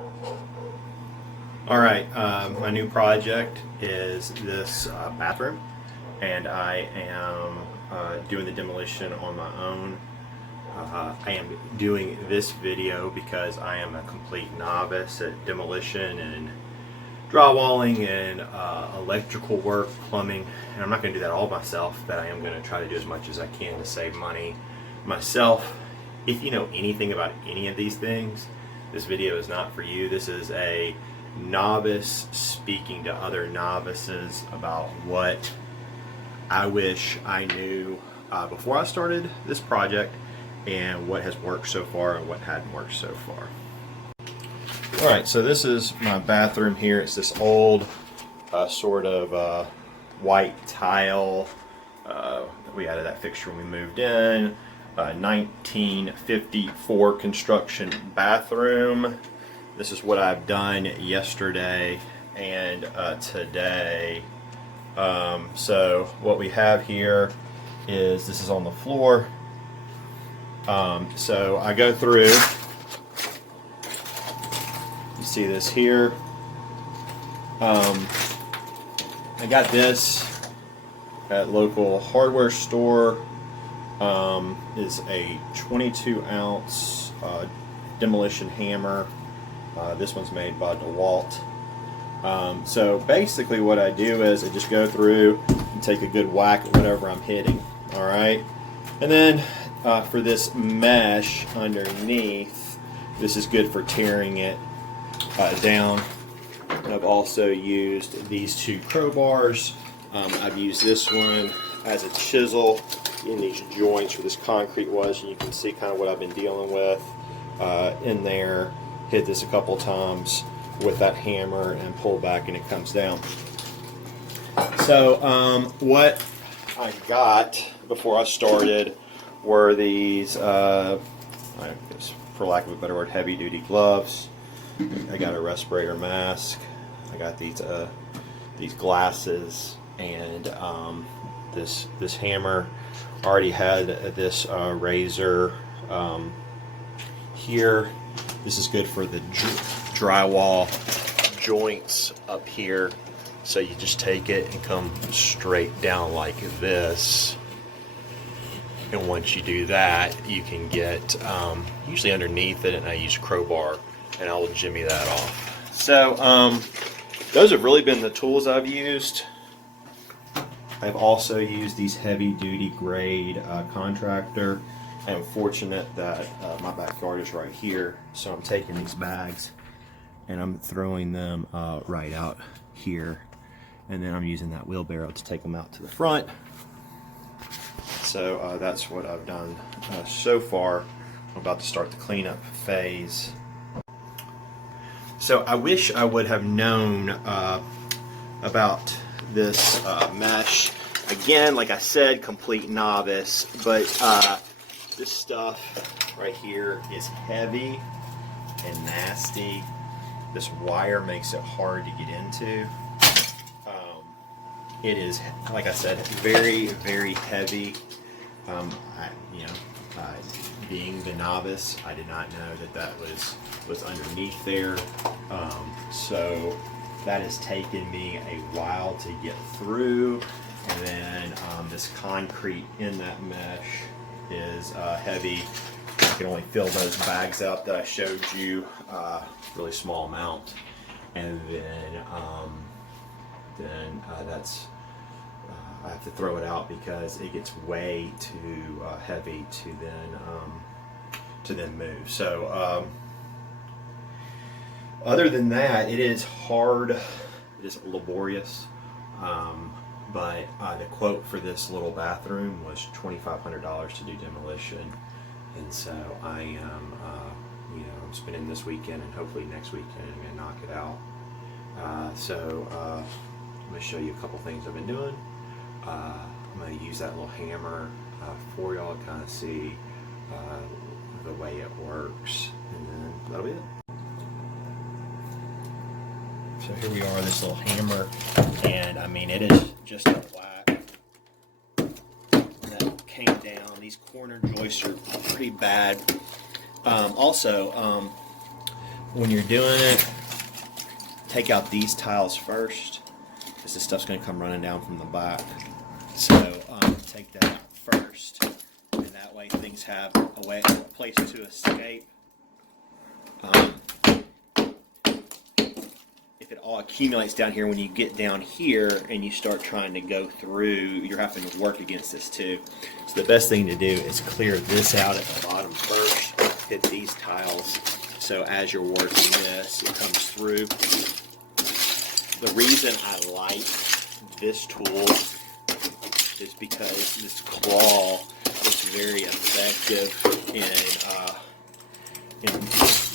All right, my new project is this bathroom, and I am doing the demolition on my own. I am doing this video because I am a complete novice at demolition and drywalling and electrical work, plumbing, and I'm not going to do that all myself, but I am going to try to do as much as I can to save money myself. If you know anything about any of these things, this video is not for you. This is a novice speaking to other novices about what I wish I knew before I started this project, and what has worked so far and what hadn't worked so far. Alright, so this is my bathroom here. It's this old sort of white tile that we added that fixture when we moved in. 1954 construction bathroom. This is what I've done yesterday and today. So what we have here is, this is on the floor. So I go through, you see this here. I got this at local hardware store. Is a 22-ounce demolition hammer. This one's made by DeWalt. So basically what I do is I just go through and take a good whack at whatever I'm hitting. Alright, and then for this mesh underneath, this is good for tearing it down. I've also used these two crowbars. I've used this one as a chisel in these joints where this concrete was, and you can see kind of what I've been dealing with in there. Hit this a couple times with that hammer and pull back and it comes down. So what I got before I started were these, for lack of a better word, heavy duty gloves. I got a respirator mask. I got these glasses, and this hammer. Already had this razor here. This is good for the drywall joints up here. So you just take it and come straight down like this. And once you do that, you can get usually underneath it, and I use a crowbar and I'll jimmy that off. So those have really been the tools I've used. I've also used these heavy-duty grade contractor. I'm fortunate that my backyard is right here, so I'm taking these bags and I'm throwing them right out here, and then I'm using that wheelbarrow to take them out to the front. So that's what I've done so far. I'm about to start the cleanup phase. So I wish I would have known about this mesh. Again, like I said, complete novice, but this stuff right here is heavy and nasty. This wire makes it hard to get into. It is, like I said, very, very heavy. Being the novice, I did not know that was underneath there. So that has taken me a while to get through, and then this concrete in that mesh is heavy. I can only fill those bags up that I showed you, really small amount, and then that's I have to throw it out because it gets way too heavy to then move. So other than that, it is hard, it is laborious, but the quote for this little bathroom was $2,500 to do demolition, and so I am, I'm spending this weekend and hopefully next weekend I'm going to knock it out. So I'm going to show you a couple things I've been doing. I'm going to use that little hammer for y'all to kind of see the way it works, and then that'll be it. So here we are, this little hammer, and I mean, it is just a whack that came down. These corner joists are pretty bad. Also, when you're doing it, take out these tiles first, because this stuff's going to come running down from the back. So take that out first, and that way things have a place to escape. If it all accumulates down here, when you get down here and you start trying to go through, you're having to work against this too. So the best thing to do is clear this out at the bottom first, hit these tiles, so as you're working this, it comes through. The reason I like this tool is because this claw is very effective in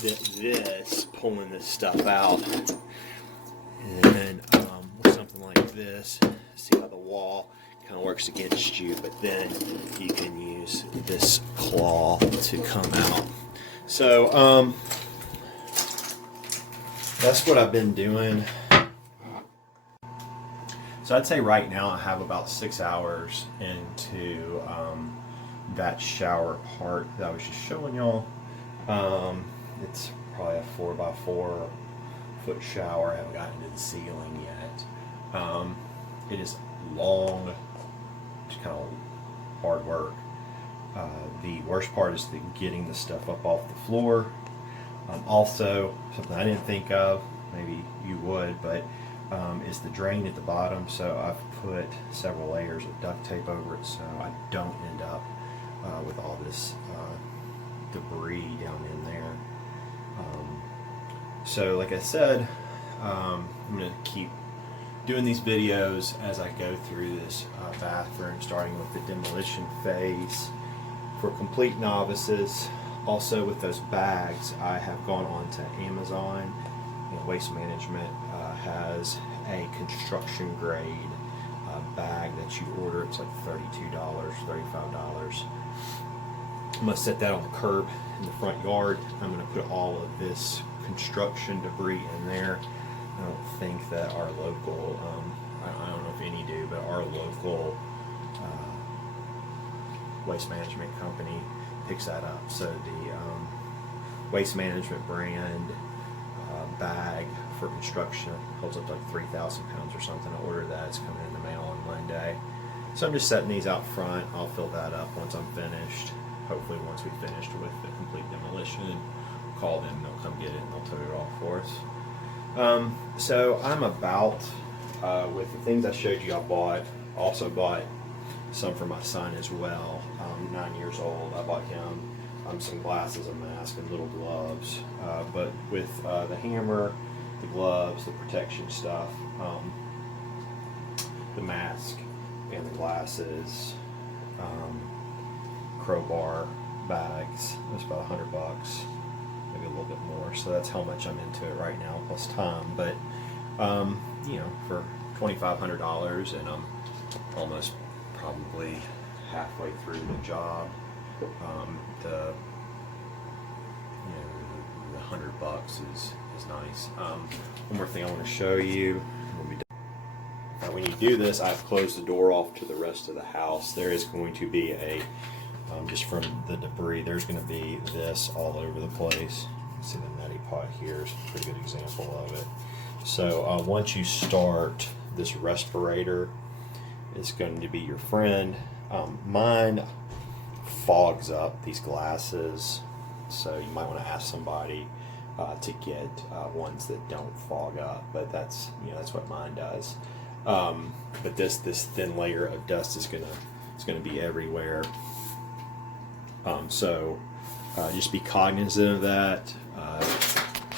this, pulling this stuff out. And then with something like this, see how the wall kind of works against you, but then you can use this claw to come out. So that's what I've been doing. So I'd say right now I have about 6 hours into that shower part that I was just showing y'all. It's probably a 4x4 foot shower. I haven't gotten to the ceiling yet. It is long, just kind of hard work. The worst part is getting the stuff up off the floor. Also, something I didn't think of, maybe you would, but is the drain at the bottom. So I've put several layers of duct tape over it so I don't end up with all this debris down in there. So like I said, I'm going to keep doing these videos as I go through this bathroom, starting with the demolition phase for complete novices. Also with those bags, I have gone on to Amazon. Waste Management has a construction grade bag that you order. It's like $32, $35. I'm going to set that on the curb in the front yard. I'm going to put all of this construction debris in there. I don't think that our local, I don't know if any do, but our local waste management company picks that up. So the Waste Management brand bag for construction holds up to like 3,000 pounds or something. I ordered that. It's coming in the mail on Monday. So I'm just setting these out front. I'll fill that up once I'm finished. Hopefully once we finished with the complete demolition, call them, they'll come get it and they'll tow it off for us. So I'm about, with the things I showed you, I also bought some for my son as well. 9 years old. I bought him some glasses, a mask, and little gloves. But with the hammer, the gloves, the protection stuff, the mask and the glasses, crowbar, bags, that's about $100, maybe a little bit more. So that's how much I'm into it right now, plus time. But you know, for $2,500, and I'm almost probably halfway through the job. The $100 is nice. One more thing I want to show you. When you do this, I've closed the door off to the rest of the house. There is going to be a, just from the debris, there's going to be this all over the place. See the neti pot here is a pretty good example of it. So once you start, this respirator is going to be your friend. Mine fogs up these glasses, so you might want to ask somebody to get ones that don't fog up, but that's, that's what mine does. But this thin layer of dust is gonna be everywhere. So just be cognizant of that.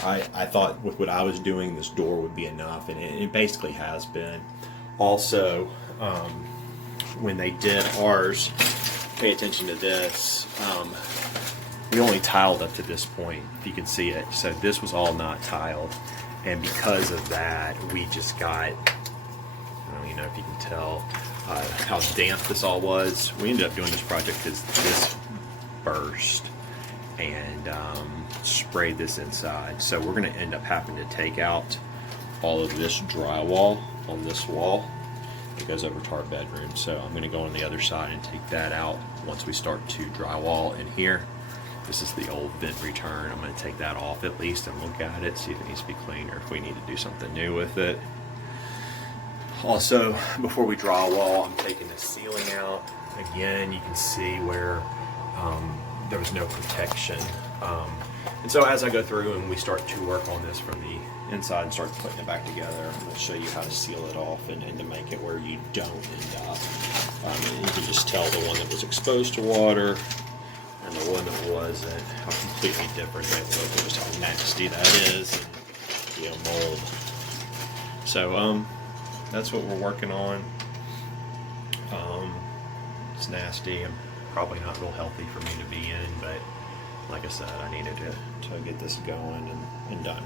I thought with what I was doing, this door would be enough, and it basically has been. Also, when they did ours, pay attention to this. We only tiled up to this point, if you can see it. So this was all not tiled, and because of that, we just got, I don't even know if you can tell how damp this all was. We ended up doing this project because this burst and sprayed this inside. So we're going to end up having to take out all of this drywall on this wall. It goes over to our bedroom. So I'm going to go on the other side and take that out once we start to drywall in here. This is the old vent return. I'm going to take that off at least and look at it, see if it needs to be cleaned or if we need to do something new with it. Also, before we drywall, I'm taking the ceiling out. Again, you can see where there was no protection. And so as I go through and we start to work on this from the inside and start putting it back together, I'm going to show you how to seal it off and to make it where you don't end up. You can just tell the one that was exposed to water and the one that wasn't, how completely different they look, and just how nasty that is, and, you know, mold. So that's what we're working on. It's nasty and probably not real healthy for me to be in, but like I said, I needed to get this going and done.